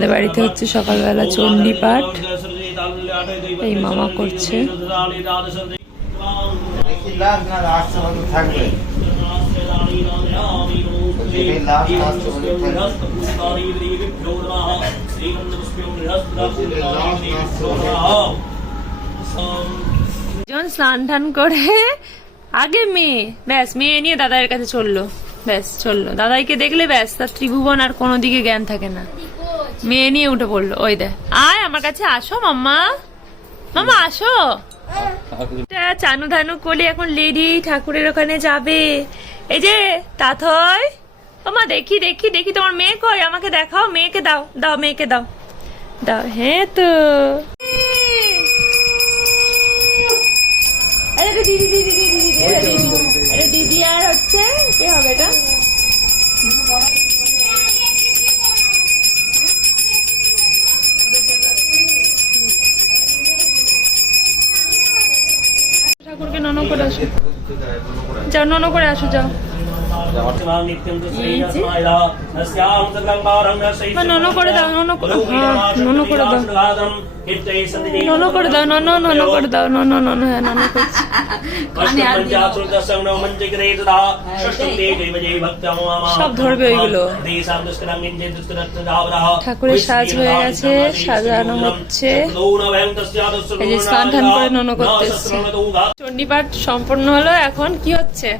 আমাদের বাড়িতে হচ্ছে সকালবেলা চণ্ডী পাঠ। এই মামা করছে। জন স্নান টান করে। আগে মেয়ে। ব্যাস মেয়ে নিয়ে দাদার কাছে চলল। ব্যাস চলল। দাদাইকে দেখলে ব্যাস তার ত্রিভুবন আর কোনো দিকে জ্ঞান থাকে না। মেয়ে নিয়ে উঠে পড়ল ওই দেখ আয় আমার কাছে আসো মাম্মা মামা আসো চানু ধানু করলে এখন লেডি ঠাকুরের ওখানে যাবে এই যে তাথয় তোমা দেখি দেখি দেখি তোমার মেয়ে কই আমাকে দেখাও মেয়েকে দাও দাও মেয়েকে দাও দাও হ্যাঁ তো দিদি দিদি দিদি দিদি দিদি আর হচ্ছে কে হবে এটা যাও নন করে আসো যাও। নন করে দাও নন করে হ্যাঁ নন করে দাও। নন করে দাও নন নন করে দাও নন নন হ্যাঁ নন করছি। সব ধরবে ওইগুলো। ঠাকুরের সাজ হয়ে গেছে, সাজানো হচ্ছে। এই যে স্নান করে নন করতে চণ্ডীপাঠ সম্পূর্ণ হলো এখন কি হচ্ছে?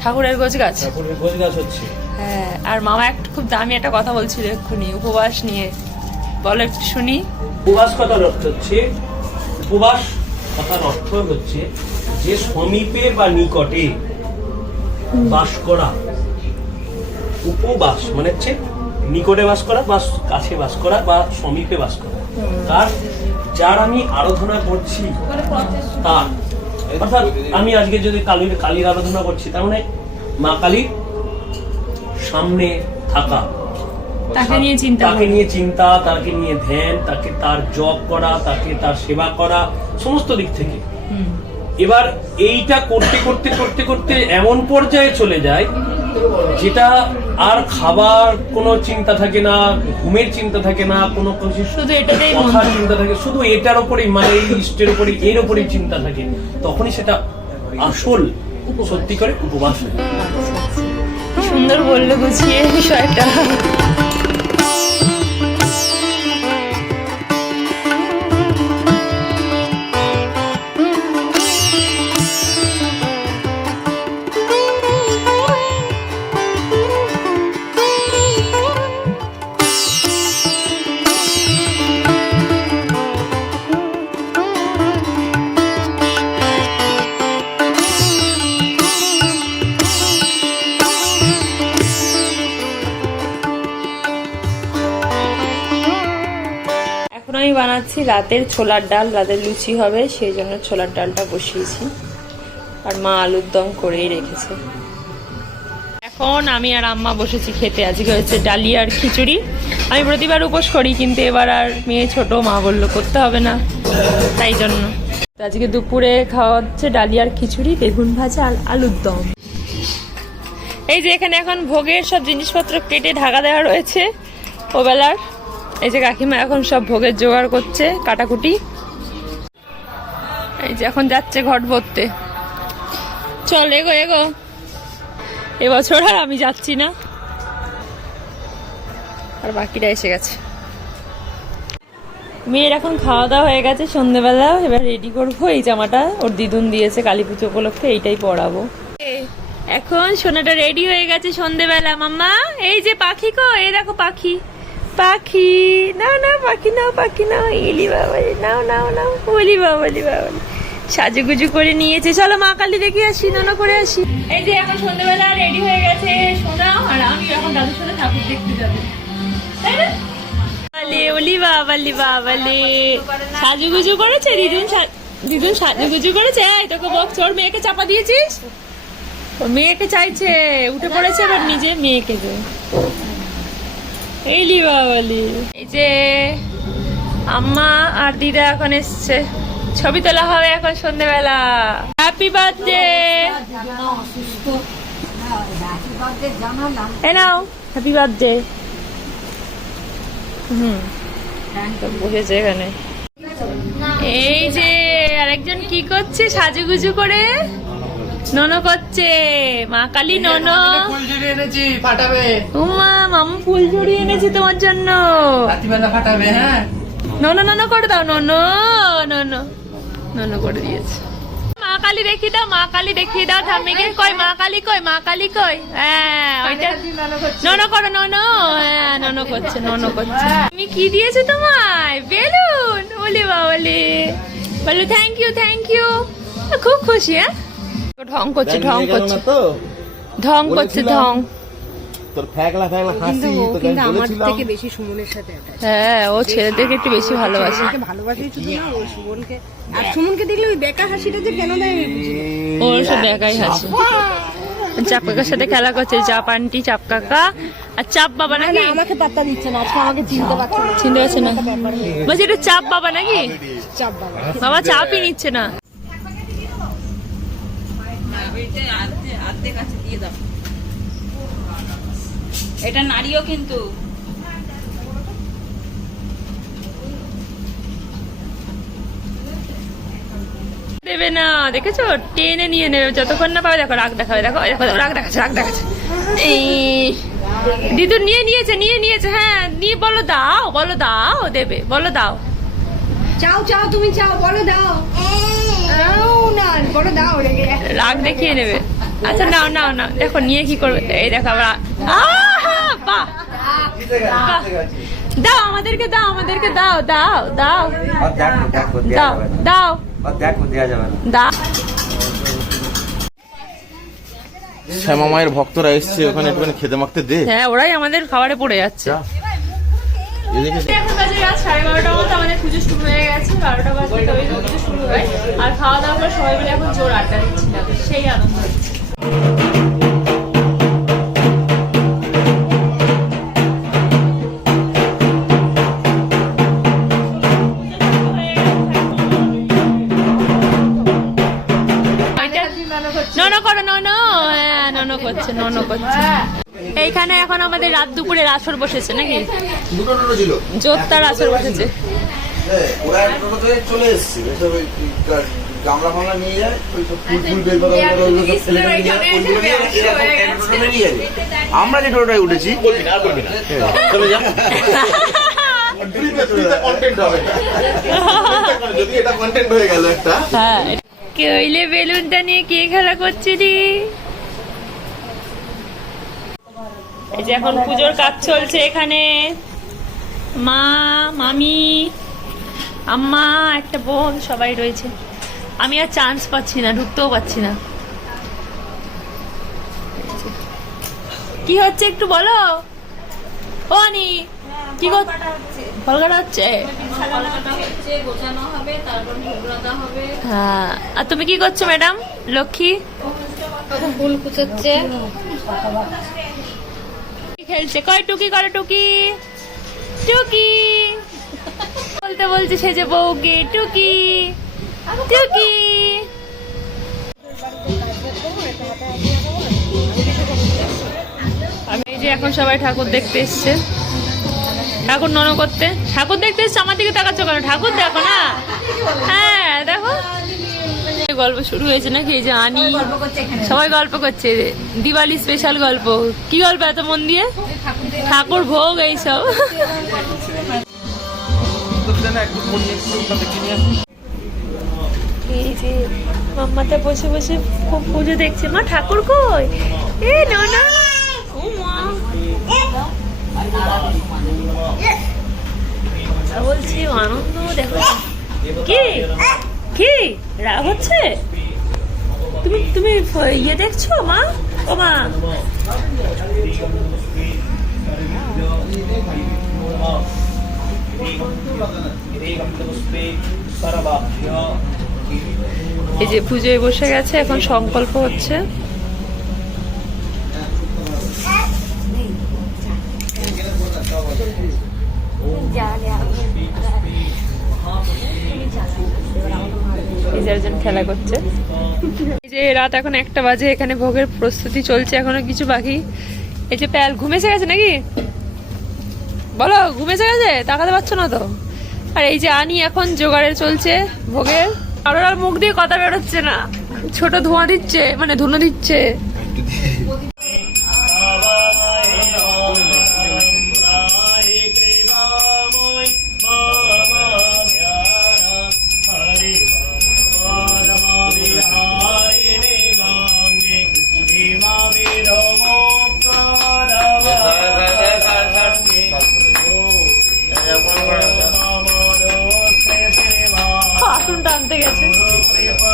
ঠাকুরের গোছ গাছ হ্যাঁ আর মামা একটা খুব দামি একটা কথা বলছিল এক্ষুনি উপবাস নিয়ে। বলো একটু শুনি। উপবাস কথার অর্থ হচ্ছে উপবাস কথার অর্থ হচ্ছে যে সমীপে বা নিকটে বাস করা। উপবাস মানে হচ্ছে নিকটে বাস করা বা কাছে বাস করা বা সমীপে বাস করা। তার যার আমি আরাধনা করছি তার। অর্থাৎ আমি আজকে যদি কালীর কালীর আরাধনা করছি তার মানে মা কালীর সামনে থাকা। তাকে নিয়ে চিন্তা তাকে নিয়ে চিন্তা তাকে নিয়ে ধ্যান তাকে তার জব করা তাকে তার সেবা করা সমস্ত দিক থেকে। এবার এইটা করতে করতে করতে করতে এমন পর্যায়ে চলে যায় যেটা আর খাবার কোনো চিন্তা থাকে না ঘুমের চিন্তা থাকে না কোনো শুধু এটাতেই কথার চিন্তা থাকে শুধু এটার উপরেই মানে এই ইষ্টের উপরে এর উপরেই চিন্তা থাকে তখনই সেটা আসল সত্যি করে উপবাস হয় সুন্দর বলল গুছিয়ে বিষয়টা। রাতের ছোলার ডাল, রাতের লুচি হবে, সেই জন্য ছোলার ডালটা বসিয়েছি। আর মা আলুর দম করেই রেখেছে। এখন আমি আর আম্মা বসেছি খেতে। আজকে হচ্ছে ডালি আর খিচুড়ি। আমি প্রতিবার উপোস করি, কিন্তু এবার আর মেয়ে ছোট, মা বলল করতে হবে না, তাই জন্য। আজকে দুপুরে খাওয়া হচ্ছে ডালি আর খিচুড়ি, বেগুন ভাজা আর আলুর দম। এই যে এখানে এখন ভোগের সব জিনিসপত্র কেটে ঢাকা দেওয়া রয়েছে, ওবেলার। এই যে কাকিমা এখন সব ভোগের জোগাড় করছে, কাটাকুটি। এই যে এখন যাচ্ছে ঘট ভরতে। চল, এগো এগো। এবছর আর আমি যাচ্ছি না। আর বাকিটা এসে গেছে। মেয়ের এখন খাওয়া দাওয়া হয়ে গেছে সন্ধেবেলা, এবার রেডি করব। এই জামাটা ওর দিদুন দিয়েছে কালী পুজো উপলক্ষে, এইটাই পরাবো। এখন সোনাটা রেডি হয়ে গেছে সন্ধেবেলা। মাম্মা, এই যে পাখি কো এই দেখো পাখি। পাখি। না না পাখি নাও পাখি নাও ইলি বাবা নাও নাও নাও বলি বাবা বলি বাবা সাজুগুজু করে নিয়েছে। চলো মা কালী দেখে আসি নানা করে আসি। এই যে এখন সন্ধ্যেবেলা রেডি হয়ে গেছে সোনা আর আমি এখন দাদুর সাথে ঠাকুর দেখতে যাব। তাই না? বালে ওলি বাবালি বাবালে। সাজুগুজু করেছে? দিদুন দিদুন সাজুগুজু করেছে? এই তোকে ওর মেয়েকে চাপা দিয়েছিস? ও মেয়েকে চাইছে উঠে পড়েছে এবার নিজে মেয়েকে দে। এই লি বাবালি এই যে আম্মা আর দিদা এখন এসছে। ছবি তোলা হবে এখন সন্ধ্যেবেলা হ্যাপি বার্থডে এ নাও। হ্যাপি বার্থডে হুম। বসেছে এখানে। এই যে আরেকজন কি করছে সাজুগুজু করে? ননো করছে মা কালী ননো। ফুল জুড়ে এনেছি ফাটাবে। উমা মামু ফুল জড়িয়ে এনেছি তোমার জন্য। রাত্রিবেলা ফাটাবে হ্যাঁ? ননো ননো করে দাও ননো ননো ননো করে দিয়েছে। মা কালী দেখিয়ে দাও মা কালী দেখিয়ে দাও ঠাম্মিকে কই মা কালী কই মা কালী কই হ্যাঁ ওইটা ননো করো ননো হ্যাঁ ননো করছে ননো করছে। তুমি কি দিয়েছে তোমায়? বেলুন বলি বাবলি বলে থ্যাংক ইউ থ্যাংক ইউ খুব খুশি হ্যাঁ? ঢং করছে ঢং করছে। ঢং করছে ঢং। তোর ফ্যাকলা ফ্যাকলা হাসি তোকে আমি আমার থেকে বেশি সুমনের সাথে। হ্যাঁ ও ছেলেদেরকে একটু বেশি ভালোবাসে। ভালোবাসেই শুধু না ও সুমনকে আর সুমনকে দেখলে ওই বেকার হাসিটা যে কেন দেয়? সাথে একাই হাসি। চাপ কাকার সাথে খেলা করছে চাপ আন্টি চাপ কাকা আর চাপ বাবা নাকি না, আমাকে পাত্তা দিচ্ছে না আজকে আমাকে চিনতে পারছে না। চিনতে পারছে না। বলছি এটা চাপ বাবা নাকি? চাপ বাবা। বাবা চাপই নিচ্ছে না। এটা নারীও কিন্তু। দেবে না দেখেছ? টেনে নিয়ে নেবে। যতক্ষণ না পাবে দেখো রাগ দেখাবে। দেখো দেখো রাগ দেখাচ্ছে রাগ দেখাচ্ছে। এই দিদু নিয়ে নিয়েছে নিয়ে নিয়েছে হ্যাঁ নিয়ে বলো দাও বলো দাও দেবে বলো দাও। চাও চাও তুমি চাও বলো দাও। রেগে দেখিয়ে নেবে। আচ্ছা নাও নাও নাও। দেখো নিয়ে কি করবে? এই দেখো বাহ। দাও আমাদেরকে দাও আমাদেরকে দাও দাও দাও। দাও দাও। দাও। শ্যামা মায়ের ভক্তরা এসছে ওখানে একটুখানি খেতে মাখতে দে। হ্যাঁ ওরাই আমাদের খাবারে পড়ে যাচ্ছে। এখন বাজে রাত সাড়ে বারোটার মতো আমাদের পুজো শুরু হয়ে গেছে বারোটা বাজে তবে পুজো শুরু হয়। আর খাওয়া দাওয়া করে সবাই মিলে এখন জোর আড্ডা দিচ্ছিলাম সেই আনন্দ হচ্ছে। ননো করো ননো করছে ননো করছে এইখানে এখন আমাদের রাত দুপুরে আসর বসেছে নাকি? টোটো ছিল। জোরদার আসর বসেছে। হ্যাঁ, ওরা চলে এসছে। গামলা ফামলা নিয়ে যায় ওই সব ফুল ফুল যায়। আমরা যে টোটোটায় উঠেছি হ্যাঁ, চলে যা। কন্টেন্ট হবে যদি এটা কন্টেন্ট হয়ে গেল একটা। হ্যাঁ। কইলে বেলুনটা নিয়ে কে খেলা করছিলি? এই যে এখন পুজোর কাজ চলছে এখানে। মা, মামি, আম্মা, একটা বোন, সবাই রয়েছে। আমি আর চান্স পাচ্ছি না, ঢুকতেও পাচ্ছি না। কি হচ্ছে একটু বলো? ও আনি কি কাটা হচ্ছে? হ্যাঁ আর তুমি কি করছ ম্যাডাম লক্ষ্মী? ফুল কুচাচ্ছে। খেলছে। কয় টুকি করে টুকি? টুকি। বলতে বলছে সে যে বউকে। টুকি। টুকি। আমি যে এখন সবাই ঠাকুর দেখতে এসছে। ঠাকুর নন করতে। ঠাকুর দেখতে এসছে? আমার দিকে তাকাচ্ছ কেন? ঠাকুর দেখো না? হ্যাঁ দেখো। গল্প শুরু হয়েছে নাকি? এই যে আনি। সবাই গল্প করছে দিওয়ালি স্পেশাল গল্প। কি গল্প এত মন দিয়ে? ঠাকুর ভোগ এইসব। এই যে মাম্মাটা বসে বসে খুব পুজো দেখছে। মা ঠাকুর কই? এ না না ও মা আর বলছি আনন্দ দেখো কি কি রাগ হচ্ছে তুমি তুমি ফ- ইয়ে দেখছ মা? ও মা। এই যে পুজোয় বসে গেছে এখন সংকল্প হচ্ছে। যে খেলা করছে। এই যে রাত এখন একটা বাজে, এখানে ভোগের প্রস্তুতি চলছে, এখনও কিছু বাকি। এই যে প্যাল, ঘুমেছে গেছে নাকি? বলো, ঘুমেছে গেছে? তাকাতে পারছ না তো? আর এই যে আনি এখন জোগাড়ের চলছে ভোগের। কারোর আর মুখ দিয়ে কথা বেরোচ্ছে না। ছোট ধোঁয়া দিচ্ছে মানে ধুনো দিচ্ছে। আসুন টানতে গেছে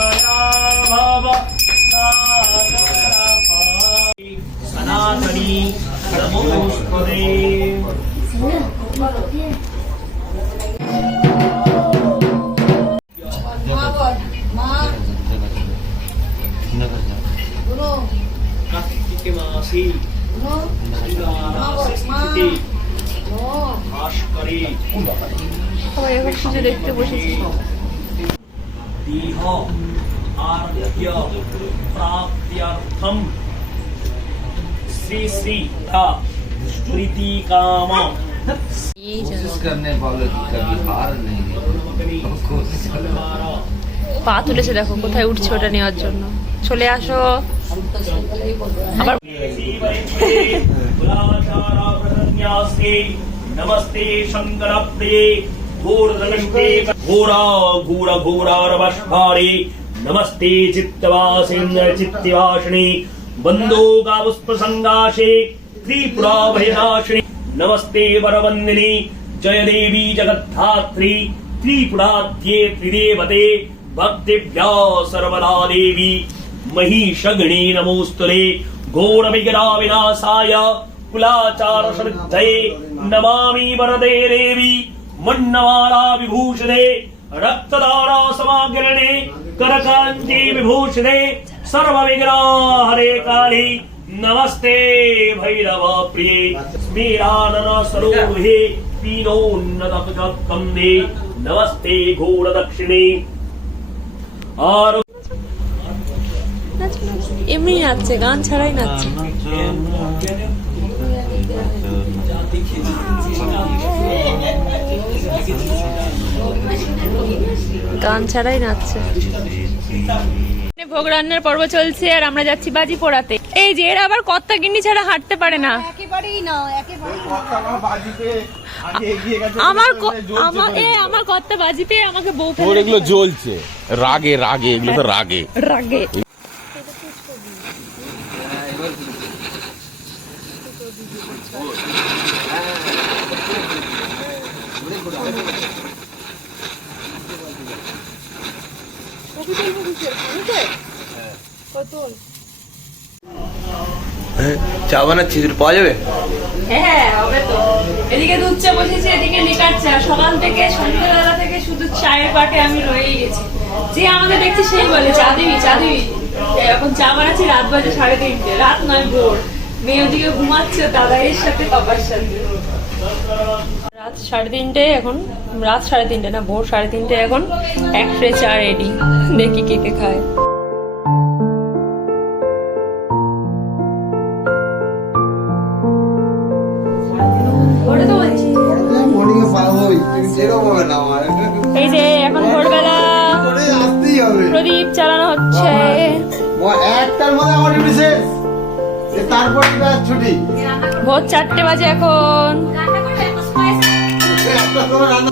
সনাতনী নমোস্তুতে কার্তিকে মাসে ষষ্ঠীতে ভাস্করে সবাই এখন পুজো দেখতে বসেছি आरोग्य प्राप्त्यर्थम श्री श्री का प्रीति काम करने वालों की कभी हार नहीं পা তুলেছে দেখো কোথায় উঠছে ওটা নেওয়ার জন্য চলে আসো আবার नमस्ते शंकर प्रिय घोर नमस्ते घोरा घोर घोरारवस्फारे नमस्ते चित्तवासेन्द्र चित्तिवासिनी बंदो गावस्प्रसंगाशे त्रिपुरा भयनाशिनी नमस्ते वरवन्दिनी जय देवी जगद्धात्री त्रिपुराध्ये त्रिदेवते, भक्तिभ्या सर्वदा देवी महिषगणे नमोस्तुते घोर विग्रह विनाशाय कुलाचार श्रद्धये नमामि वरदे देवी मन्नवारा विभूषणे रक्तदारा समाग्रणे करकाञ्ची विभूषणे सर्व विग्रह हरे काली नमस्ते भैरव प्रिये स्मेरानन सरोहे पीनोन्नत कंदे नमस्ते घोर दक्षिणे আর এমনি নাচছে গান ছাড়াই নাচছে গান ছাড়াই নাচছে। ভোগ রান্নার পর্ব চলছে আর আমরা যাচ্ছি বাজি পোড়াতে এই যে এরা আবার কত্তা গিন্নি ছাড়া হাঁটতে পারে না। আমার আমার এ আমার কত্তা বাজি পেয়ে আমাকে বউ এগুলো জ্বলছে। রাগে রাগে এগুলো তো রাগে। রাগে। চা বানাচ্ছি দুটো পাওয়া যাবে? হ্যাঁ এদিকে দুধ চা বসেছে, এদিকে লিকার চা। সকাল থেকে, সন্ধ্যেবেলা থেকে শুধু চায়ের পাটে আমি রয়েই গেছি। যে আমাকে দেখছি সেই বলে, চা দিবি চা দিবি। এখন চা বানাচ্ছি রাত বাজে সাড়ে তিনটে। রাত নয় ভোর। মেয়ে ওদিকে ঘুমাচ্ছে, দাদাইয়ের সাথে, পাপার সাথে। রাত সাড়ে তিনটে এখন রাত সাড়ে তিনটে না ভোর সাড়ে তিনটে এখন। এক ট্রে চা রেডি দেখি কে কে খায়। এই যে এখন ভোরবেলা করে আসতেই হবে। প্রদীপ চালানো হচ্ছে। ও- একটার মধ্যে আমার ডিউটি শেষ। যে তারপর ব্যাস ছুটি। ভোর চারটে বাজে এখন। একটা সময় রান্না এখানে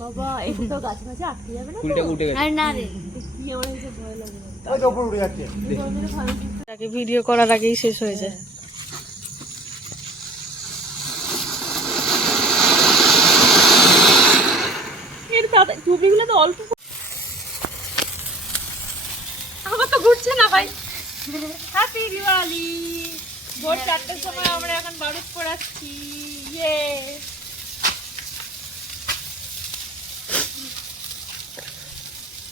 বাবা এই তো গাছে গাছে আটকে যাবে না ফুলটা উঠে গেছে। না রে। কি আমার এসে ভয় লাগে তাকে ভিডিও করার আগেই শেষ হয়ে। যায় এর দাদা টুপিগুলো তো অল্প আমার তো ঘুরছে না ভাই। হ্যাপি দিওয়ালি ভোর চারটের সময় আমরা এখন বারুদ পড়াচ্ছি। ইয়ে আরে ওদিকে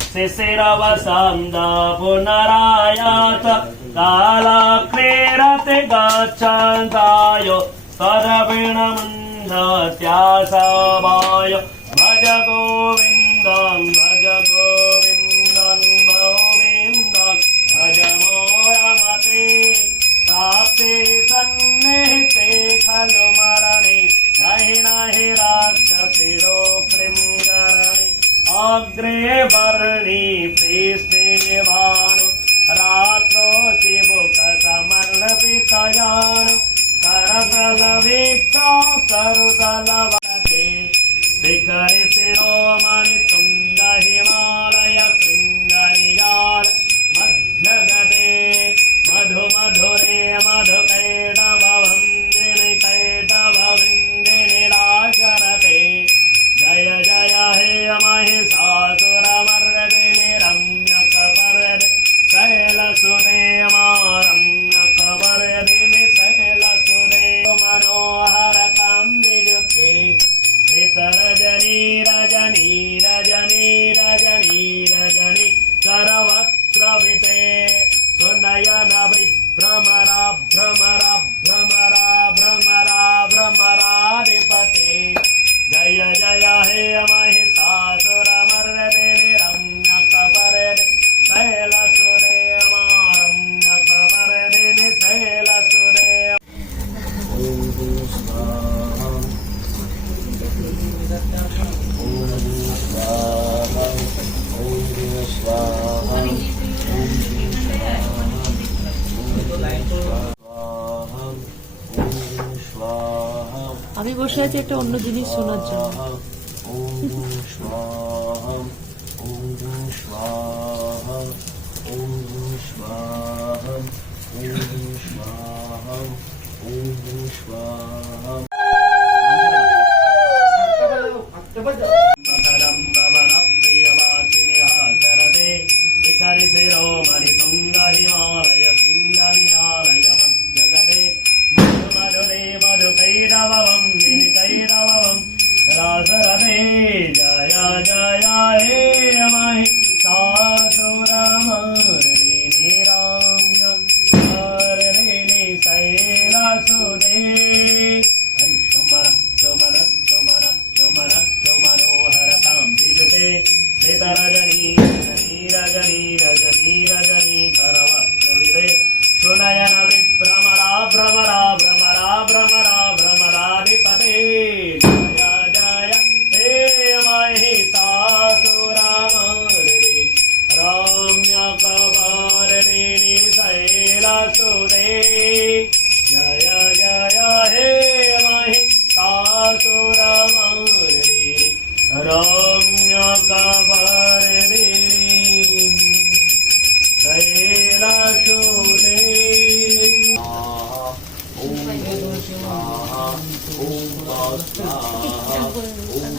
शिशिरवसन्द पुनरायात काला क्रीरति गच्छन्दाय करविणमुन्नसामाय भज गोविन्द অন্য জিনিস শোনার জন্য।